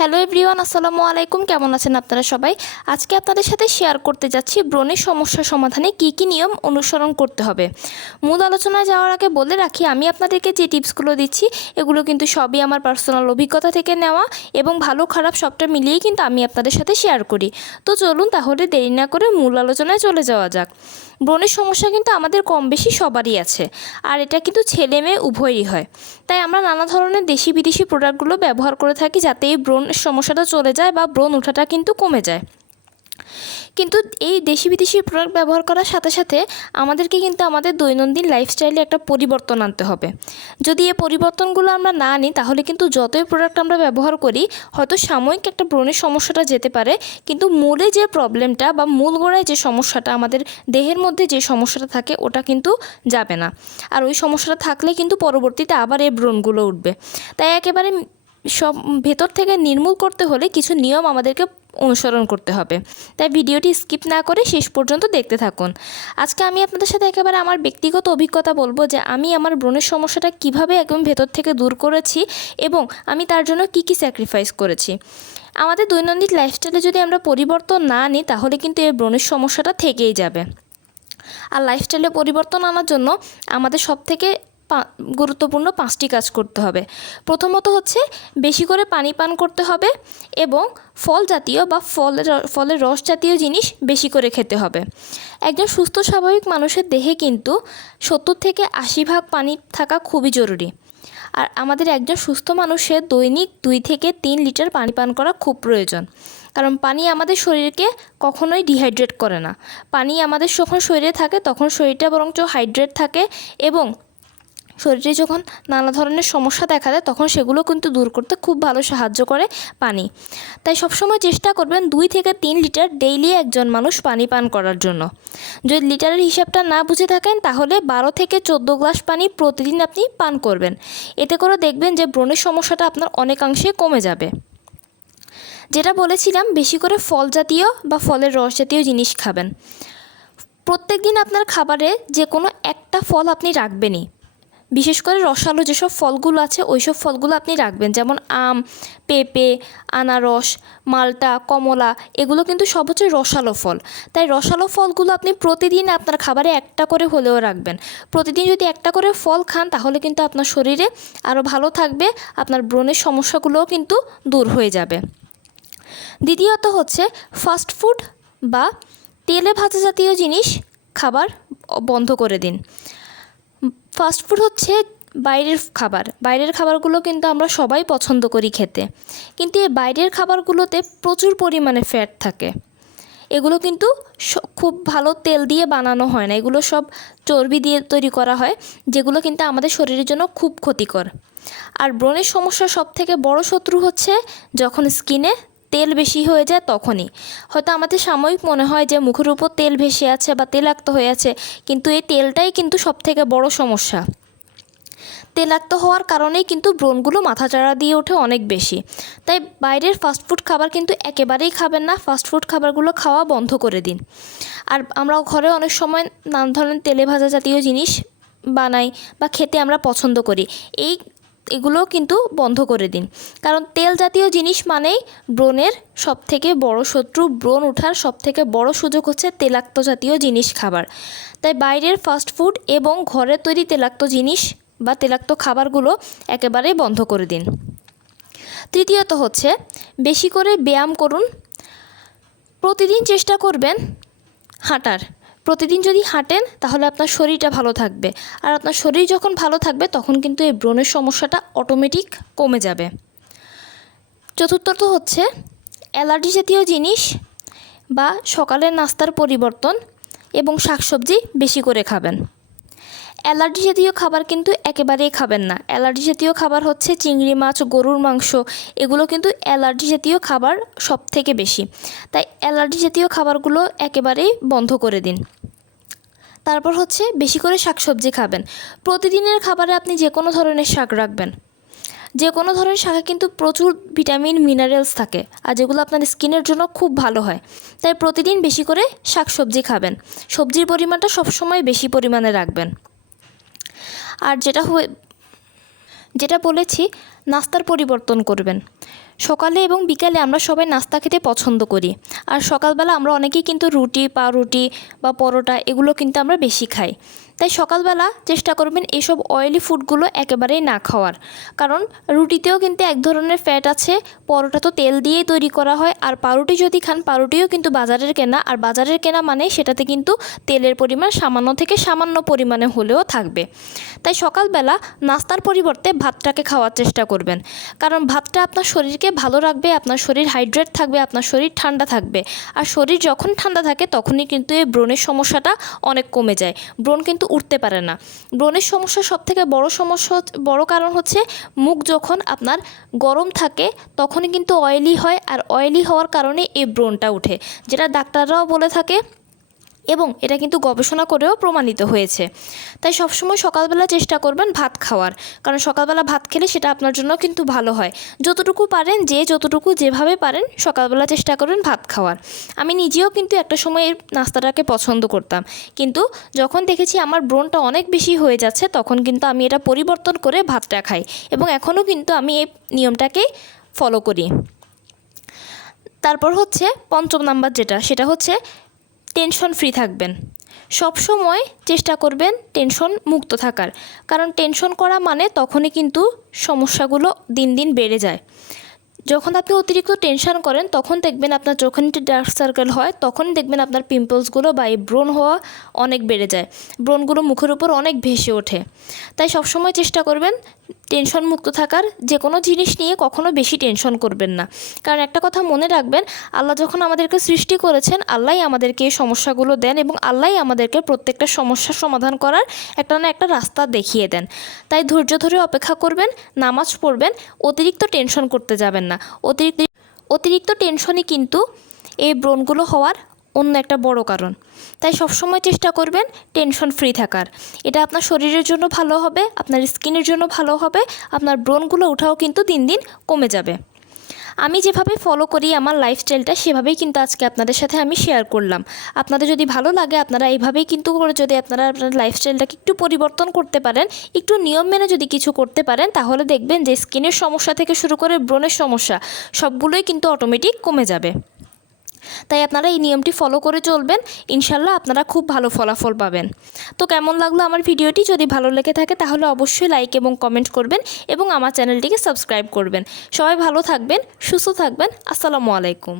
Hello everyone, আসসালামু আলাইকুম। কেমন আছেন আপনারা সবাই? আজকে আপনাদের সাথে শেয়ার করতে যাচ্ছি ব্রণের সমস্যা সমাধানে কী কী নিয়ম অনুসরণ করতে হবে। মূল আলোচনায় যাওয়ার আগে বলে রাখি, আমি আপনাদেরকে যে টিপসগুলো দিচ্ছি এগুলো কিন্তু সবই আমার পার্সোনাল অভিজ্ঞতা থেকে নেওয়া এবং ভালো খারাপ সবটা মিলিয়েই কিন্তু আমি আপনাদের সাথে শেয়ার করি। তো চলুন তাহলে দেরি না করে মূল আলোচনায় চলে যাওয়া যাক। ব্রণের সমস্যা কিন্তু আমাদের কম বেশি সবারই আছে, আর এটা কিন্তু ছেলে মেয়ে উভয়েরই হয়। তাই আমরা নানা ধরনের দেশি বিদেশি প্রোডাক্টগুলো ব্যবহার করে থাকি যাতে এই ব্রণের সমস্যাটা চলে যায় বা ব্রণ ওঠাটা কিন্তু কমে যায়। কিন্তু এই দেশি বিদেশি প্রোডাক্ট ব্যবহার করার সাথে সাথে আমাদেরকে কিন্তু আমাদের দৈনন্দিন লাইফস্টাইলে একটা পরিবর্তন আনতে হবে। যদি এই পরিবর্তনগুলো আমরা না আনি তাহলে কিন্তু যতই প্রোডাক্ট আমরা ব্যবহার করি হয়তো সাময়িক একটা ব্রণের সমস্যাটা যেতে পারে, কিন্তু মূলে যে প্রবলেমটা বা মূল গোড়ায় যে সমস্যাটা, আমাদের দেহের মধ্যে যে সমস্যাটা থাকে ওটা কিন্তু যাবে না। আর ওই সমস্যাটা থাকলে কিন্তু পরবর্তীতে আবার এই ব্রণগুলো উঠবে। তাই একেবারে সব ভেতর থেকে নির্মূল করতে হলে কিছু নিয়ম আমাদেরকে অনুসরণ করতে হবে। তাই ভিডিওটি স্কিপ না করে শেষ পর্যন্ত দেখতে থাকুন। আজকে আমি আপনাদের সাথে একেবারে আমার ব্যক্তিগত অভিজ্ঞতা বলবো যে আমি আমার ব্রণের সমস্যাটা কিভাবে একদম ভেতর থেকে দূর করেছি এবং আমি তার জন্য কি কি স্যাক্রিফাইস করেছি। আমাদের দৈনন্দিন লাইফস্টাইলে যদি আমরা পরিবর্তন না আনি তাহলে কিন্তু এই ব্রণের সমস্যাটা থেকেই যাবে। আর লাইফস্টাইলে পরিবর্তন আনার জন্য আমাদের সবথেকে গুরুত্বপূর্ণ 5টি কাজ করতে হবে। প্রথমত হচ্ছে বেশি করে পানি পান করতে হবে এবং ফল জাতীয় বা ফলের রস জাতীয় জিনিস বেশি করে খেতে হবে। একজন সুস্থ স্বাভাবিক মানুষের দেহে কিন্তু 70 থেকে 80 ভাগ পানি থাকা খুবই জরুরি। আর আমাদের একজন সুস্থ মানুষের দৈনিক 2 থেকে 3 লিটার পানি পান করা খুব প্রয়োজন। কারণ পানি আমাদের শরীরকে কখনোই ডিহাইড্রেট করে না। পানি আমাদের যখন শরীরে থাকে তখন শরীরটা বরঞ্চ হাইড্রেট থাকে এবং শরীরে যখন নানা ধরনের সমস্যা দেখা দেয় তখন সেগুলো কিন্তু দূর করতে খুব ভালো সাহায্য করে পানি। তাই সবসময় চেষ্টা করবেন 2 থেকে 3 লিটার ডেইলি একজন মানুষ পানি পান করার জন্য। যদি লিটারের হিসাবটা না বুঝে থাকেন তাহলে 12 থেকে 14 গ্লাস পানি প্রতিদিন আপনি পান করবেন। এতে করে দেখবেন যে ব্রণের সমস্যাটা আপনার অনেকাংশে কমে যাবে। যেটা বলেছিলাম, বেশি করে ফল জাতীয় বা ফলের রস জাতীয় জিনিস খাবেন। প্রত্যেক দিন আপনার খাবারে যে কোনো একটা ফল আপনি রাখবেনই। বিশেষ করে রসালো যেসব ফলগুলো আছে ওই সব ফলগুলো আপনি রাখবেন, যেমন আম, পেঁপে, আনারস, মালটা, কমলা, এগুলো কিন্তু সব হচ্ছে রসালো ফল। তাই রসালো ফলগুলো আপনি প্রতিদিন আপনার খাবারে একটা করে হলেও রাখবেন। প্রতিদিন যদি একটা করে ফল খান তাহলে কিন্তু আপনার শরীরে আরও ভালো থাকবে, আপনার ব্রণের সমস্যাগুলোও কিন্তু দূর হয়ে যাবে। দ্বিতীয়ত হচ্ছে ফাস্ট ফুড বা তেলে ভাজা জাতীয় জিনিস খাবার বন্ধ করে দিন। ফাস্টফুড হচ্ছে বাইরের খাবারগুলো কিন্তু আমরা সবাই পছন্দ করি খেতে, কিন্তু এই বাইরের খাবারগুলোতে প্রচুর পরিমাণে ফ্যাট থাকে। এগুলো কিন্তু খুব ভালো তেল দিয়ে বানানো হয় না, এগুলো সব চর্বি দিয়ে তৈরি করা হয়, যেগুলো কিন্তু আমাদের শরীরের জন্য খুব ক্ষতিকর। আর ব্রণের সমস্যার সবথেকে বড় শত্রু হচ্ছে যখন স্কিনে তেল বেশি হয়ে যায় তখনই। হয়তো আমাদের সাময়িক মনে হয় যে মুখের উপর তেল ভেসে আছে বা তেলাক্ত হয়ে আছে, কিন্তু এই তেলটাই কিন্তু সবথেকে বড় সমস্যা। তেলাক্ত হওয়ার কারণেই কিন্তু ব্রণগুলো মাথাচাড়া দিয়ে ওঠে অনেক বেশি। তাই বাইরের ফাস্টফুড খাবার কিন্তু একেবারেই খাবেন না, ফাস্টফুড খাবারগুলো খাওয়া বন্ধ করে দিন। আর আমরা ঘরে অনেক সময় নানা ধরনের তেলে ভাজা জাতীয় জিনিস বানাই বা খেতে আমরা পছন্দ করি, এগুলোও কিন্তু বন্ধ করে দিন। কারণ তেল জাতীয় জিনিস মানেই ব্রণের সবথেকে বড় শত্রু। ব্রণ ওঠার সবথেকে বড় সুযোগ হচ্ছে তেলাক্ত জাতীয় জিনিস খাবার। তাই বাইরের ফাস্টফুড এবং ঘরে তৈরি তেলাক্ত জিনিস বা তেলাক্ত খাবারগুলো একেবারেই বন্ধ করে দিন। তৃতীয়ত হচ্ছে বেশি করে ব্যায়াম করুন। প্রতিদিন চেষ্টা করবেন হাঁটার। প্রতিদিন যদি হাঁটেন তাহলে আপনার শরীরটা ভালো থাকবে, আর আপনার শরীর যখন ভালো থাকবে তখন কিন্তু এই ব্রণের সমস্যাটা অটোমেটিক কমে যাবে। চতুর্থত হচ্ছে অ্যালার্জি জাতীয় জিনিস বা সকালের নাস্তার পরিবর্তন এবং শাকসবজি বেশি করে খাবেন। অ্যালার্জি জাতীয় খাবার কিন্তু একেবারেই খাবেন না। অ্যালার্জি জাতীয় খাবার হচ্ছে চিংড়ি মাছ, গরুর মাংস, এগুলো কিন্তু অ্যালার্জি জাতীয় খাবার সব থেকে বেশি। তাই অ্যালার্জি জাতীয় খাবারগুলো একেবারেই বন্ধ করে দিন। তারপর হচ্ছে বেশি করে শাকসবজি খাবেন। প্রতিদিনের খাবারে আপনি যে কোনো ধরনের শাক রাখবেন। যে কোনো ধরনের শাকে কিন্তু প্রচুর ভিটামিন, মিনারেলস থাকে, আর যেগুলো আপনার স্কিনের জন্য খুব ভালো হয়। তাই প্রতিদিন বেশি করে শাকসবজি খাবেন। সবজির পরিমাণটা সবসময় বেশি পরিমাণে রাখবেন। আর যেটা বলেছি, নাস্তার পরিবর্তন করবেন। সকালে এবং বিকালে আমরা সবাই নাস্তা খেতে পছন্দ করি, আর সকালবেলা আমরা অনেকেই কিন্তু রুটি, পাউরুটি বা পরোটা এগুলো কিন্তু আমরা বেশি খাই। তাই সকালবেলা চেষ্টা করবেন এসব অয়েলি ফুডগুলো একেবারেই না খাওয়ার, কারণ রুটিতেও কিন্তু এক ধরনের ফ্যাট আছে, পরোটা তো তেল দিয়েই তৈরি করা হয়, আর পাউরুটি যদি খান পাউরুটিও কিন্তু বাজারের কেনা, আর বাজারের কেনা মানে সেটাতে কিন্তু তেলের পরিমাণ সামান্য থেকে সামান্য পরিমাণে হলেও থাকবে। তাই সকালবেলা নাস্তার পরিবর্তে ভাতটাকে খাওয়ার চেষ্টা করবেন, কারণ ভাতটা আপনার শরীরকে ভালো রাখবে, আপনার শরীর হাইড্রেট থাকবে, আপনার শরীর ঠান্ডা থাকবে। আর শরীর যখন ঠান্ডা থাকে তখনই কিন্তু এই ব্রণের সমস্যাটা অনেক কমে যায়, ব্রণ কিন্তু উঠতে পারে না। ব্রণের সমস্যার সবথেকে বড় কারণ হচ্ছে মুখ যখন আপনার গরম থাকে তখনই কিন্তু অয়েলি হয়, আর অয়েলি হওয়ার কারণে এই ব্রণটা উঠে, যেটা ডাক্তাররাও বলে থাকে এবং এটা কিন্তু গবেষণা করেও প্রমাণিত হয়েছে। তাই সবসময় সকালবেলা চেষ্টা করবেন ভাত খাওয়ার, কারণ সকালবেলা ভাত খেলে সেটা আপনার জন্য কিন্তু ভালো হয়। যতটুকু পারেন, যতটুকু যেভাবে পারেন সকালবেলা চেষ্টা করবেন ভাত খাওয়ার। আমি নিজেও কিন্তু একটা সময় এই নাস্তাটাকে পছন্দ করতাম, কিন্তু যখন দেখেছি আমার ব্রণটা অনেক বেশি হয়ে যাচ্ছে তখন কিন্তু আমি এটা পরিবর্তন করে ভাতটা খাই, এবং এখনও কিন্তু আমি এই নিয়মটাকেই ফলো করি। তারপর হচ্ছে পঞ্চম নাম্বার সেটা হচ্ছে টেনশন ফ্রি থাকবেন। সব সময় চেষ্টা করবেন টেনশন মুক্ত থাকার, কারণ টেনশন করা মানে তখনই কিন্তু সমস্যাগুলো দিন দিন বেড়ে যায়। যখন আপনি অতিরিক্ত টেনশন করেন তখন দেখবেন আপনার যখন ডার্ক সার্কেল হয় তখন দেখবেন আপনার পিম্পলসগুলো বা এই ব্রণ হওয়া অনেক বেড়ে যায়, ব্রণগুলো মুখের উপর অনেক ভেসে ওঠে। তাই সবসময় চেষ্টা করবেন টেনশন মুক্ত থাকার, যে কোনো জিনিস নিয়ে কখনো বেশি টেনশন করবেন না। কারণ একটা কথা মনে রাখবেন, আল্লাহ যখন আমাদেরকে সৃষ্টি করেছেন আল্লাহই আমাদেরকে এই সমস্যাগুলো দেন, এবং আল্লাহই আমাদেরকে প্রত্যেকটা সমস্যার সমাধান করার একটা না একটা রাস্তা দেখিয়ে দেন। তাই ধৈর্য ধরে অপেক্ষা করবেন, নামাজ পড়বেন, অতিরিক্ত টেনশন করতে যাবেন না। অতিরিক্ত টেনশনই কিন্তু এই ব্রণগুলো হওয়ার অন্য একটা বড় কারণ। তাই সবসময় চেষ্টা করবেন টেনশন ফ্রি থাকার। এটা আপনার শরীরের জন্য ভালো হবে, আপনার স্কিনের জন্য ভালো হবে, আপনার ব্রণগুলো ওঠাও কিন্তু দিন দিন কমে যাবে। আমি যেভাবে ফলো করি আমার লাইফস্টাইলটা সেভাবেই কিন্তু আজকে আপনাদের সাথে আমি শেয়ার করলাম। আপনাদের যদি ভালো লাগে আপনারা এইভাবেই কিন্তু যদি আপনারা আপনার লাইফস্টাইলটাকে একটু পরিবর্তন করতে পারেন, একটু নিয়ম মেনে যদি কিছু করতে পারেন, তাহলে দেখবেন যে স্কিনের সমস্যা থেকে শুরু করে ব্রণের সমস্যা সবগুলোই কিন্তু অটোমেটিক কমে যাবে। তাই আপনারা এই নিয়মটি ফলো করে চলবেন, ইনশাল্লাহ আপনারা খুব ভালো ফলাফল পাবেন। তো কেমন লাগলো আমার ভিডিওটি? যদি ভালো লেগে থাকে তাহলে অবশ্যই লাইক এবং কমেন্ট করবেন, এবং আমার চ্যানেলটিকে সাবস্ক্রাইব করবেন। সবাই ভালো থাকবেন, সুস্থ থাকবেন। আসসালামু আলাইকুম।